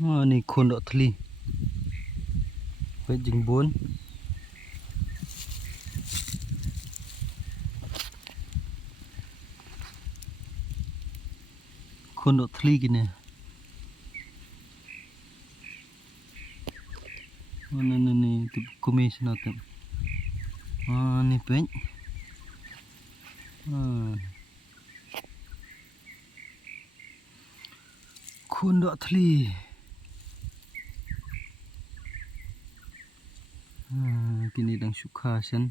Ni khôn đọ thli với dính bốn khôn đọ thli kì nè ni tụi kumi xin tụi ni peng khôn đọ thli kini đang sukha sen